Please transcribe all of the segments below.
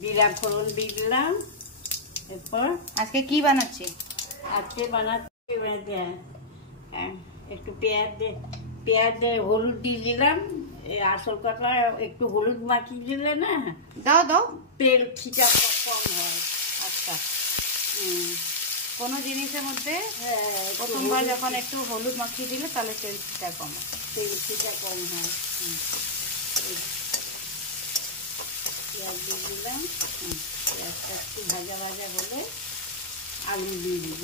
জিরা ফোড়ন দিয়ে দিলাম। এরপর আজকে কি বানাচ্ছি? আজকে বানাচ্ছি একটু পেঁয়াজ হলুদ দিয়ে দিলাম। আসল কথা একটু হলুদ মাখিয়ে দিলে না দাও তেল ছিটা কম হয়। আচ্ছা, কোনো জিনিসের মধ্যে প্রথমবার যখন একটু হলুদ মাখিয়ে দিলে তাহলে তেল ছিটা কম হয়। পেঁয়াজ দিয়ে দিলাম। পেঁয়াজটা একটু ভাজা ভাজা হলে আলু দিয়ে দিব।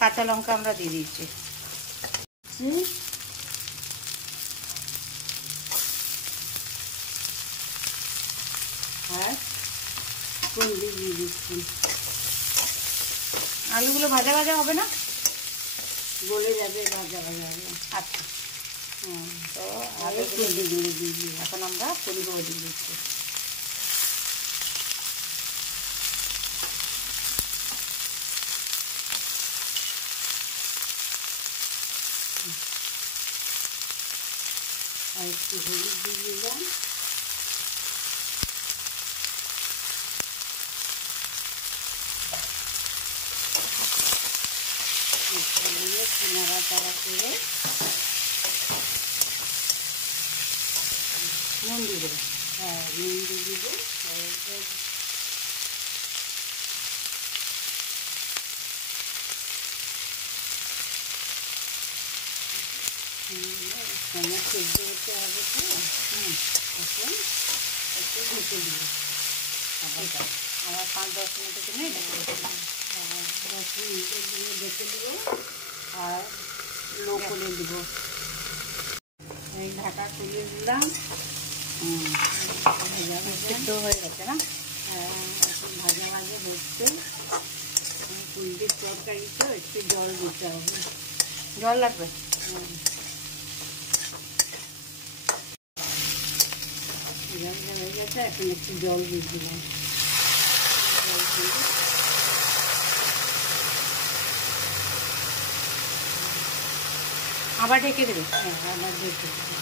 কাঁচা লঙ্কা আমরা দিয়ে দিচ্ছি। আর কুন্দি দিয়ে দিচ্ছি। আলুগুলো ভাজা ভাজা হবে না? গলে যাবে ভাজা ভাজা হবে। আচ্ছা, তো আলু কুন্দি দিয়ে দিই। এখন আমরা ফুলগুলো দিয়ে দিচ্ছি। আর একটু হলুদ দিয়ে দিলাম। নাড়াচাড়া করে নুন দিয়ে দেবো। নুন দিয়ে দিব। সেদ্ধ হতে হবে তো। এখন একটু ঢেকে দিব। আবার 5-10 মিনিটের জন্য এটা করে দিলাম। 10 মিনিটের জন্য ঢেকে দেবো আর লো করে দিব। এই ঢাকা খুলে দিলাম। সিদ্ধ হয়ে গেছে না? এখন ভাজা ভাজা হচ্ছে। কুলটির তরকারি তো একটু জল দিতে হবে। জল লাগবে? হয়ে গেছে, এখন একটু জল দিয়ে দিলাম। জল দিয়ে আবার ঢেকে দেবে? আবার ঢেকে দেবো।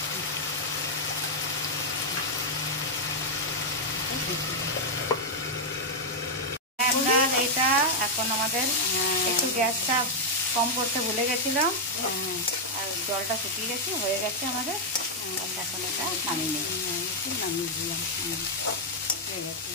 আমরা এটা এখন আমাদের একটু গ্যাসটা কম করতে ভুলে গেছিলাম, আর জলটা শুকিয়ে গেছে, হয়ে গেছে আমাদের। এখন এটা নামিয়ে নিই। নামিয়ে দিলাম। হয়ে গেছে।